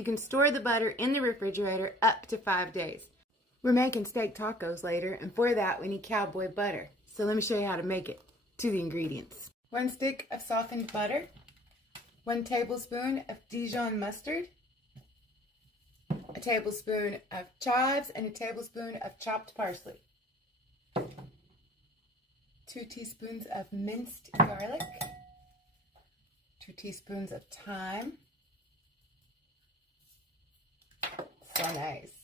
You can store the butter in the refrigerator up to 5 days. We're making steak tacos later, and for that we need cowboy butter. So let me show you how to make it. To the ingredients. 1 stick of softened butter, 1 tablespoon of Dijon mustard, a tablespoon of chives, and a tablespoon of chopped parsley, 2 teaspoons of minced garlic, 2 teaspoons of thyme, so nice,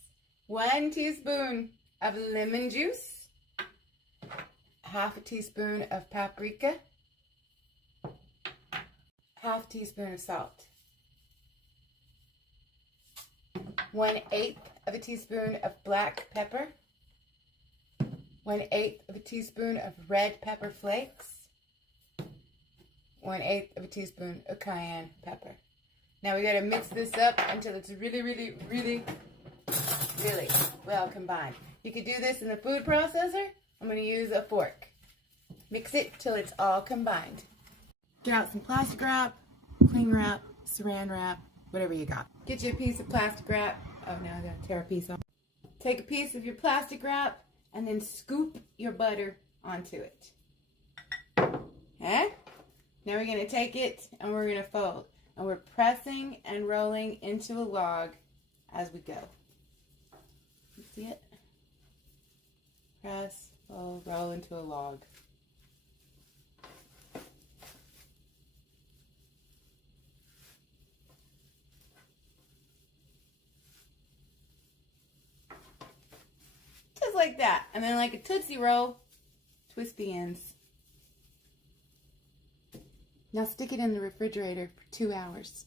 1 teaspoon of lemon juice, 1/2 teaspoon of paprika, 1/2 teaspoon of salt, 1/8 of a teaspoon of black pepper, 1/8 of a teaspoon of red pepper flakes, 1/8 of a teaspoon of cayenne pepper. Now we gotta mix this up until it's really well combined. You could do this in the food processor. I'm gonna use a fork. Mix it till it's all combined. Get out some plastic wrap, cling wrap, saran wrap, whatever you got. Get you a piece of plastic wrap. Oh, now I gotta tear a piece off. Take a piece of your plastic wrap and then scoop your butter onto it. Okay? Now we're gonna take it and we're gonna fold. And we're pressing and rolling into a log as we go. You see it? Press, fold, roll into a log. Just like that. And then like a tootsie roll, twist the ends. Now stick it in the refrigerator for 2 hours.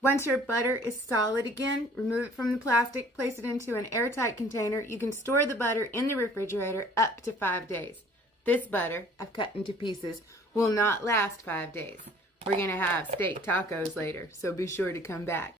Once your butter is solid again, remove it from the plastic, place it into an airtight container. You can store the butter in the refrigerator up to 5 days. This butter, I've cut into pieces, will not last 5 days. We're gonna have steak tacos later, so be sure to come back.